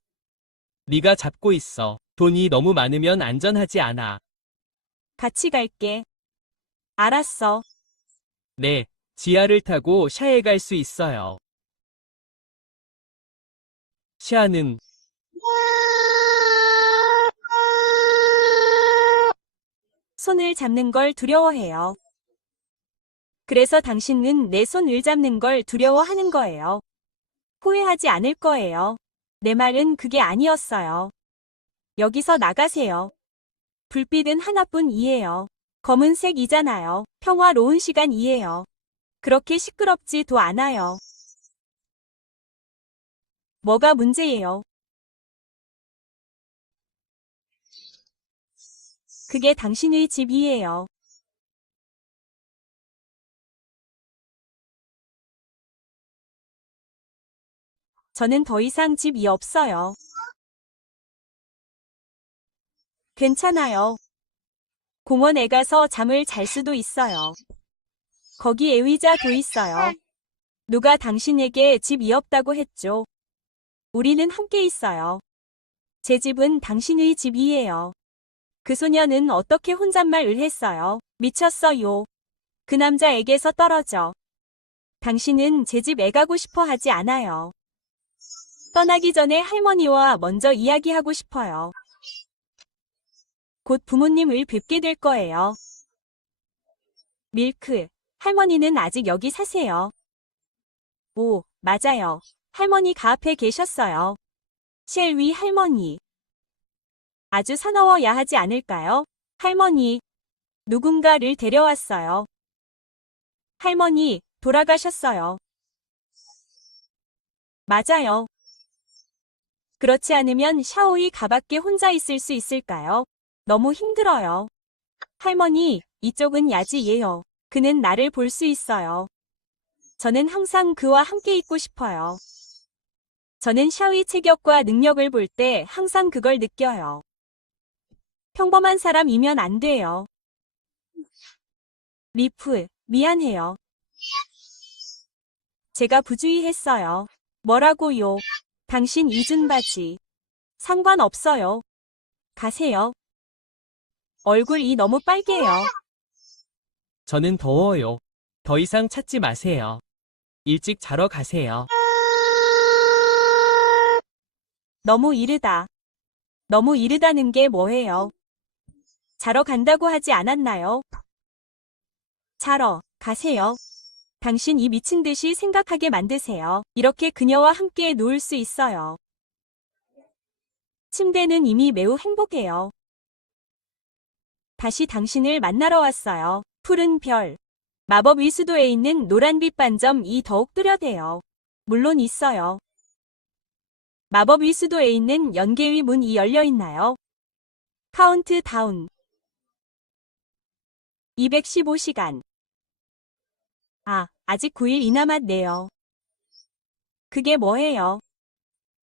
네가 잡고 있어. 돈이 너무 많으면 안전하지 않아. 같이 갈게. 알았어. 네, 지하를 타고 샤에 갈 수 있어요. 샤는 손을 잡는 걸 두려워해요. 그래서 당신은 내 손을 잡는 걸 두려워하는 거예요. 후회하지 않을 거예요. 내 말은 그게 아니었어요. 여기서 나가세요. 불빛은 하나뿐이에요. 검은색이잖아요. 평화로운 시간이에요. 그렇게 시끄럽지도 않아요. 뭐가 문제예요? 그게 당신의 집이에요. 저는 더 이상 집이 없어요. 괜찮아요. 공원에 가서 잠을 잘 수도 있어요. 거기에 의자도 있어요. 누가 당신에게 집이 없다고 했죠? 우리는 함께 있어요. 제 집은 당신의 집이에요. 그 소녀는 어떻게 혼잣말을 했어요? 미쳤어요. 그 남자에게서 떨어져. 당신은 제 집 애 가고 싶어 하지 않아요. 떠나기 전에 할머니와 먼저 이야기하고 싶어요. 곧 부모님을 뵙게 될 거예요. 밀크, 할머니는 아직 여기 사세요. 오, 맞아요. 할머니가 앞에 계셨어요. 셸위 할머니. 아주 사나워야 하지 않을까요? 할머니. 누군가를 데려왔어요. 할머니, 돌아가셨어요. 맞아요. 그렇지 않으면 샤오이 가밖에 혼자 있을 수 있을까요? 너무 힘들어요. 할머니, 이쪽은 야지예요. 그는 나를 볼 수 있어요. 저는 항상 그와 함께 있고 싶어요. 저는 샤오의 체격과 능력을 볼 때 항상 그걸 느껴요. 평범한 사람이면 안 돼요. 리프, 미안해요. 제가 부주의했어요. 뭐라고요? 당신 이준바지. 상관없어요. 가세요. 얼굴이 너무 빨개요. 저는 더워요. 더 이상 찾지 마세요. 일찍 자러 가세요. 너무 이르다. 너무 이르다는 게 뭐예요? 자러 간다고 하지 않았나요? 자러 가세요. 당신 이 미친 듯이 생각하게 만드세요. 이렇게 그녀와 함께 누울 수 있어요. 침대는 이미 매우 행복해요. 다시 당신을 만나러 왔어요. 푸른 별. 마법 위수도에 있는 노란빛 반점이 더욱 뚜렷해요. 물론 있어요. 마법 위수도에 있는 연계의 문이 열려 있나요? 카운트 다운. 215시간. 아직 9일 남았네요. 그게 뭐예요?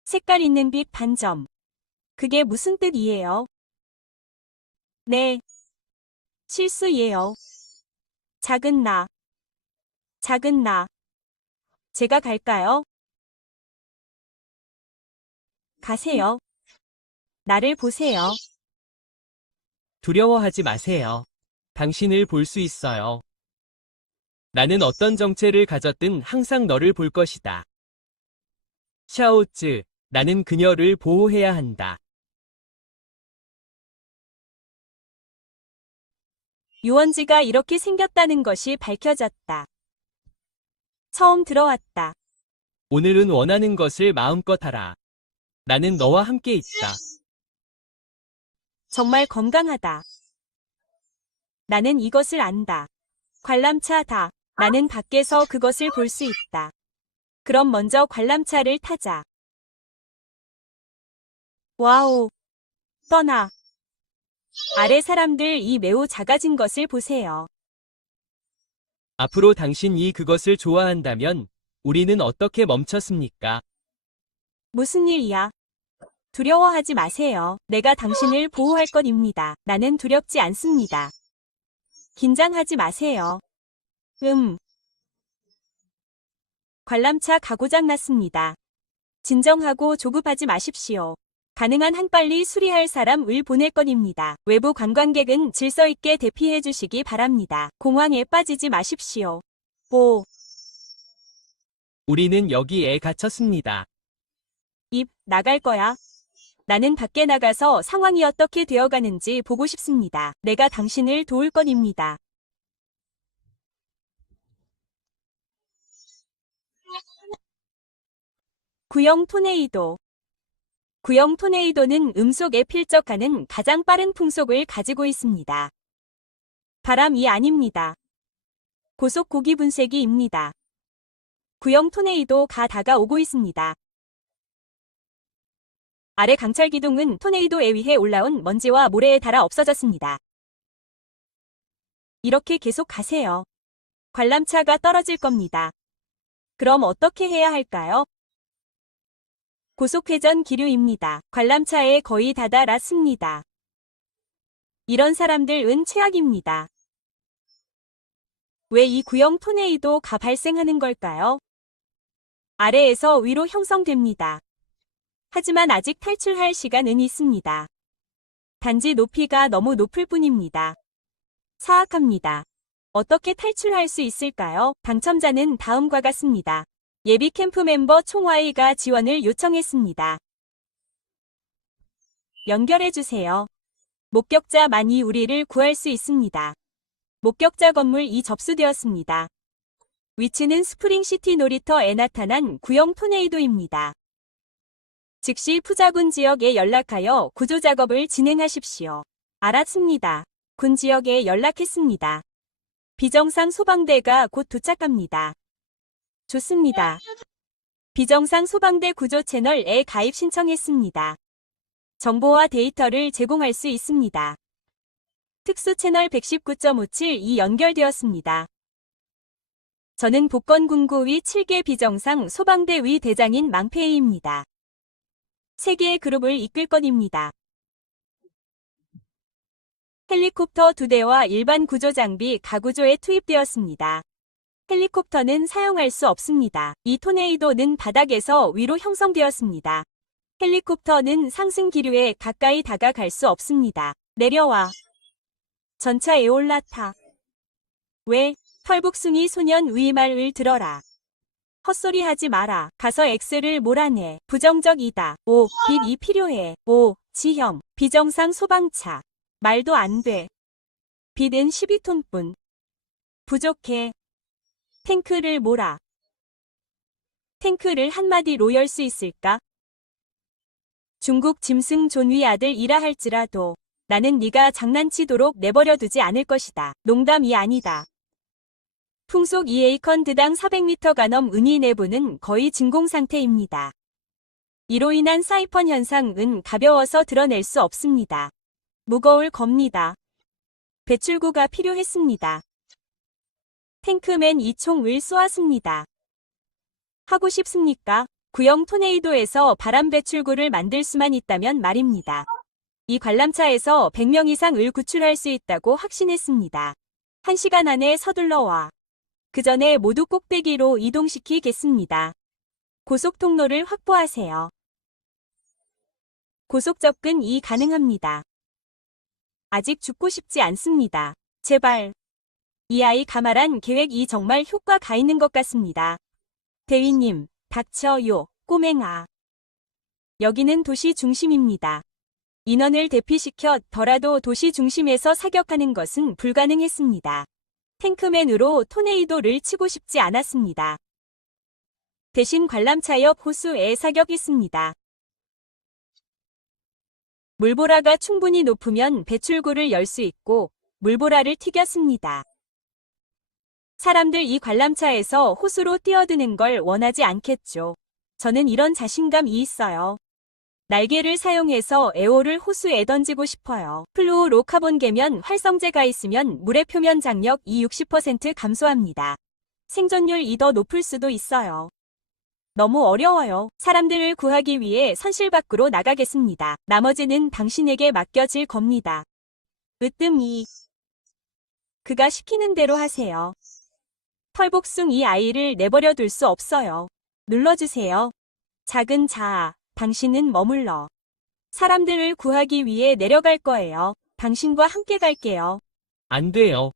색깔 있는 빛 반점. 그게 무슨 뜻이에요? 네. 실수예요. 작은 나. 작은 나. 제가 갈까요? 가세요. 나를 보세요. 두려워하지 마세요. 당신을 볼 수 있어요. 나는 어떤 정체를 가졌든 항상 너를 볼 것이다. 샤오쯔, 나는 그녀를 보호해야 한다. 유원지가 이렇게 생겼다는 것이 밝혀졌다. 처음 들어왔다. 오늘은 원하는 것을 마음껏 하라. 나는 너와 함께 있다. 정말 건강하다. 나는 이것을 안다. 관람차다. 나는 밖에서 그것을 볼 수 있다. 그럼 먼저 관람차를 타자. 와우. 떠나. 아래 사람들 이 매우 작아진 것을 보세요. 앞으로 당신이 그것을 좋아한다면 우리는 어떻게 멈췄습니까? 무슨 일이야? 두려워하지 마세요. 내가 당신을 보호할 것입니다. 나는 두렵지 않습니다. 긴장하지 마세요. 관람차 가고장 났습니다. 진정하고 조급하지 마십시오. 가능한 한 빨리 수리할 사람을 보낼 것입니다. 외부 관광객은 질서 있게 대피해 주시기 바랍니다. 공황에 빠지지 마십시오. 우리는 여기에 갇혔습니다. 입 나갈 거야. 나는 밖에 나가서 상황이 어떻게 되어가는지 보고 싶습니다. 내가 당신을 도울 것입니다. 구형 토네이도. 구형 토네이도는 음속에 필적하는 가장 빠른 풍속을 가지고 있습니다. 바람이 아닙니다. 고속 고기 분쇄기입니다. 구형 토네이도가 다가오고 있습니다. 아래 강철 기둥은 토네이도에 의해 올라온 먼지와 모래에 닳아 없어졌습니다. 이렇게 계속 가세요. 관람차가 떨어질 겁니다. 그럼 어떻게 해야 할까요? 고속회전 기류입니다. 관람차에 거의 다다랐습니다. 이런 사람들은 최악입니다. 왜 이 구형 토네이도가 발생하는 걸까요? 아래에서 위로 형성됩니다. 하지만 아직 탈출할 시간은 있습니다. 단지 높이가 너무 높을 뿐입니다. 사악합니다. 어떻게 탈출할 수 있을까요? 당첨자는 다음과 같습니다. 예비 캠프 멤버 총Y가 지원을 요청했습니다. 연결해주세요. 목격자만이 우리를 구할 수 있습니다. 목격자 건물이 접수되었습니다. 위치는 스프링시티 놀이터에 나타난 구형 토네이도입니다. 즉시 푸자군 지역에 연락하여 구조 작업을 진행하십시오. 알았습니다. 군 지역에 연락했습니다. 비정상 소방대가 곧 도착합니다. 좋습니다. 비정상 소방대 구조 채널에 가입 신청했습니다. 정보와 데이터를 제공할 수 있습니다. 특수 채널 119.57이 연결되었습니다. 저는 복건군구 위 7개 비정상 소방대 위 대장인 망페이입니다. 3개의 그룹을 이끌 건입니다. 헬리콥터 2대와 일반 구조장비 가구조에 투입되었습니다. 헬리콥터는 사용할 수 없습니다. 이 토네이도는 바닥에서 위로 형성되었습니다. 헬리콥터는 상승 기류에 가까이 다가갈 수 없습니다. 내려와. 전차에 올라타. 왜? 털북숭이 소년 위말을 들어라. 헛소리 하지 마라. 가서 엑셀을 몰아내. 부정적이다. 5. 빛이 필요해. 5. 지형. 비정상 소방차. 말도 안 돼. 빛은 12톤뿐. 부족해. 탱크를 몰아. 탱크를 한마디로 열 수 있을까? 중국 짐승 존위 아들이라 할지라도 나는 네가 장난치도록 내버려두지 않을 것이다. 농담이 아니다. 풍속 2에이컨드당 400m가 넘 은이 내부는 거의 진공 상태입니다. 이로 인한 사이펀 현상은 가벼워서 드러낼 수 없습니다. 무거울 겁니다. 배출구가 필요했습니다. 탱크맨 이 총을 쏘았습니다. 하고 싶습니까? 구형 토네이도에서 바람 배출구를 만들 수만 있다면 말입니다. 이 관람차에서 100명 이상을 구출할 수 있다고 확신했습니다. 1시간 안에 서둘러 와. 그 전에 모두 꼭대기로 이동시키겠습니다. 고속 통로를 확보하세요. 고속 접근이 가능합니다. 아직 죽고 싶지 않습니다. 제발. 이 아이 가말한 계획이 정말 효과가 있는 것 같습니다. 대위님, 닥쳐요, 꼬맹아. 여기는 도시 중심입니다. 인원을 대피시켰더라도 도시 중심에서 사격하는 것은 불가능했습니다. 탱크맨으로 토네이도를 치고 싶지 않았습니다. 대신 관람차 옆 호수에 사격했습니다. 물보라가 충분히 높으면 배출구를 열 수 있고 물보라를 튀겼습니다. 사람들 이 관람차에서 호수로 뛰어드는 걸 원하지 않겠죠. 저는 이런 자신감이 있어요. 날개를 사용해서 에어를 호수에 던지고 싶어요. 플루오로카본 계면 활성제가 있으면 물의 표면 장력이 60% 감소합니다. 생존율이 더 높을 수도 있어요. 너무 어려워요. 사람들을 구하기 위해 선실 밖으로 나가겠습니다. 나머지는 당신에게 맡겨질 겁니다. 으뜸이. 그가 시키는 대로 하세요. 털복숭 이 아이를 내버려 둘 수 없어요. 눌러주세요. 작은 자아. 당신은 머물러. 사람들을 구하기 위해 내려갈 거예요. 당신과 함께 갈게요. 안 돼요.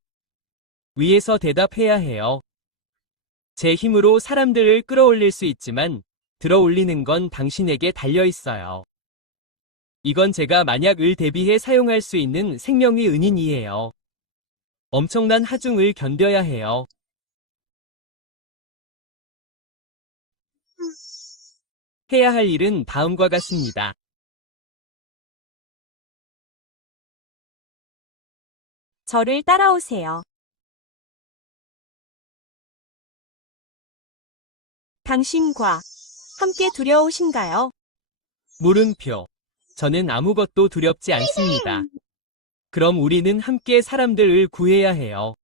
위에서 대답해야 해요. 제 힘으로 사람들을 끌어올릴 수 있지만 들어 올리는 건 당신에게 달려 있어요. 이건 제가 만약 을 대비해 사용할 수 있는 생명의 은인이에요. 엄청난 하중을 견뎌야 해요. 해야 할 일은 다음과 같습니다. 저를 따라오세요. 당신과 함께 두려우신가요? 물음표. 저는 아무것도 두렵지 않습니다. 그럼 우리는 함께 사람들을 구해야 해요.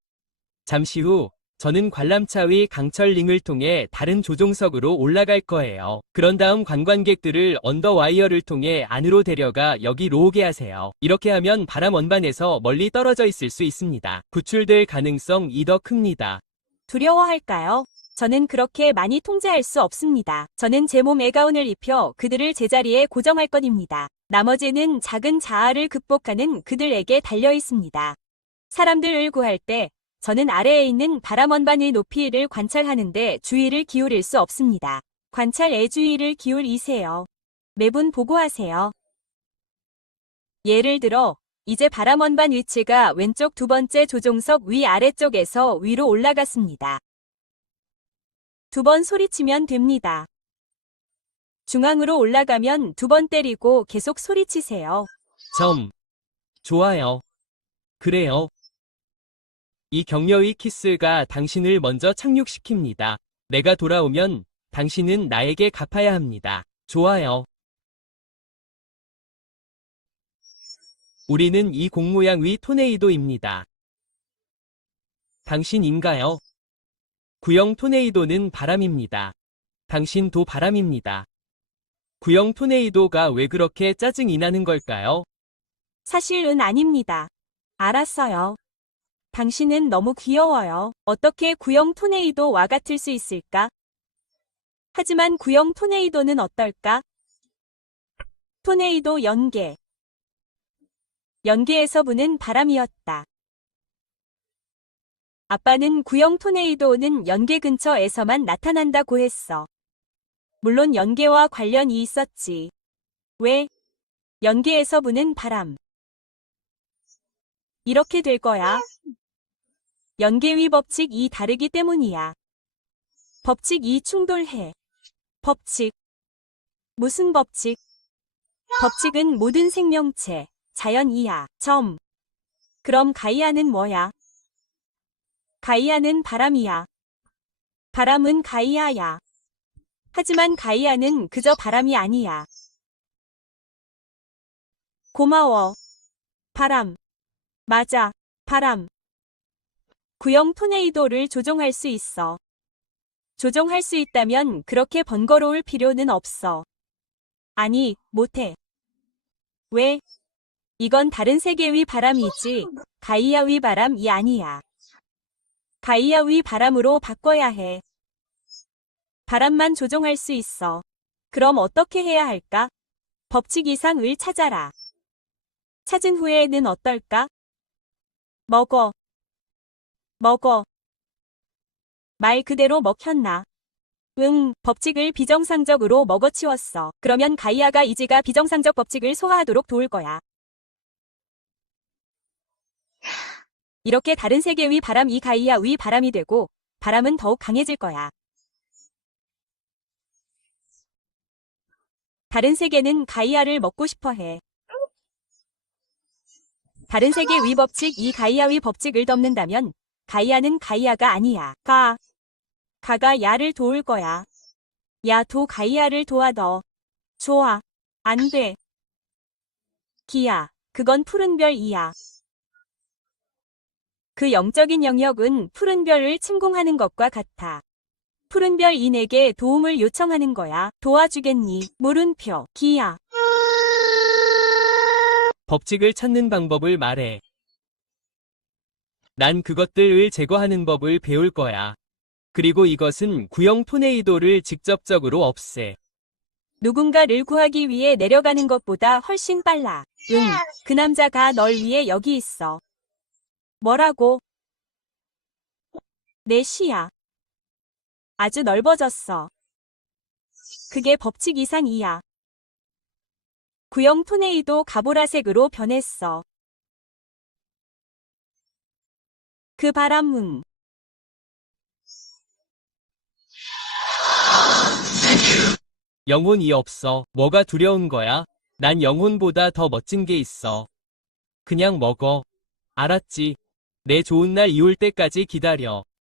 잠시 후 저는 관람차 위 강철링을 통해 다른 조종석으로 올라갈 거예요. 그런 다음 관광객들을 언더와이어를 통해 안으로 데려가 여기로 오게 하세요. 이렇게 하면 바람 원반에서 멀리 떨어져 있을 수 있습니다. 구출될 가능성이 더 큽니다. 두려워할까요? 저는 그렇게 많이 통제할 수 없습니다. 저는 제 몸에 가운을 입혀 그들을 제자리에 고정할 것입니다. 나머지는 작은 자아를 극복하는 그들에게 달려 있습니다. 사람들을 구할 때 저는 아래에 있는 바람 원반의 높이를 관찰하는데 주의를 기울일 수 없습니다. 관찰에 주의를 기울이세요. 매분 보고하세요. 예를 들어 이제 바람 원반 위치가 왼쪽 두 번째 조종석 위 아래쪽에서 위로 올라갔습니다. 2번 소리치면 됩니다. 중앙으로 올라가면 2번 때리고 계속 소리치세요. 좋아요. 그래요. 이 격려의 키스가 당신을 먼저 착륙시킵니다. 내가 돌아오면 당신은 나에게 갚아야 합니다. 좋아요. 우리는 이 공 모양의 토네이도입니다. 당신인가요? 구형 토네이도는 바람입니다. 당신도 바람입니다. 구형 토네이도가 왜 그렇게 짜증이 나는 걸까요? 사실은 아닙니다. 알았어요. 당신은 너무 귀여워요. 어떻게 구형 토네이도와 같을 수 있을까? 하지만 구형 토네이도는 어떨까? 토네이도 연계. 연계에서 부는 바람이었다. 아빠는 구형 토네이도는 연계 근처에서만 나타난다고 했어. 물론 연계와 관련이 있었지. 왜? 연계에서 부는 바람. 이렇게 될 거야. 연계위 법칙 2 다르기 때문이야. 법칙 2 충돌해. 법칙. 무슨 법칙? 법칙은 모든 생명체, 자연이야. 점. 그럼 가이아는 뭐야? 가이아는 바람이야. 바람은 가이아야. 하지만 가이아는 그저 바람이 아니야. 고마워. 바람. 맞아. 바람. 구형 토네이도를 조종할 수 있어. 조종할 수 있다면 그렇게 번거로울 필요는 없어. 아니, 못해. 왜? 이건 다른 세계의 바람이지, 가이아의 바람이 아니야. 가이아의 바람으로 바꿔야 해. 바람만 조종할 수 있어. 그럼 어떻게 해야 할까? 법칙 이상을 찾아라. 찾은 후에는 어떨까? 먹어. 먹어. 말 그대로 먹혔나? 응, 법칙을 비정상적으로 먹어치웠어. 그러면 가이아가 이지가 비정상적 법칙을 소화하도록 도울 거야. 이렇게 다른 세계의 바람이 가이아의 바람이 되고, 바람은 더욱 강해질 거야. 다른 세계는 가이아를 먹고 싶어 해. 다른 세계의 법칙 이 가이아의 법칙을 덮는다면, 가이아는 가이아가 아니야. 가가 야를 도울 거야. 야도 가이아를 도와더. 좋아. 안 돼. 기야, 그건 푸른 별이야. 그 영적인 영역은 푸른 별을 침공하는 것과 같아. 푸른 별 인에게 도움을 요청하는 거야. 도와주겠니? 물음표. 기야. 법칙을 찾는 방법을 말해. 난 그것들을 제거하는 법을 배울 거야. 그리고 이것은 구형 토네이도를 직접적으로 없애. 누군가를 구하기 위해 내려가는 것보다 훨씬 빨라. 응, 그 남자가 널 위해 여기 있어. 뭐라고? 내 시야. 아주 넓어졌어. 그게 법칙 이상이야. 구형 토네이도 가보라색으로 변했어. 그 바람은 영혼이 없어. 뭐가 두려운 거야? 난 영혼보다 더 멋진 게 있어. 그냥 먹어. 알았지? 내 좋은 날 이올 때까지 기다려.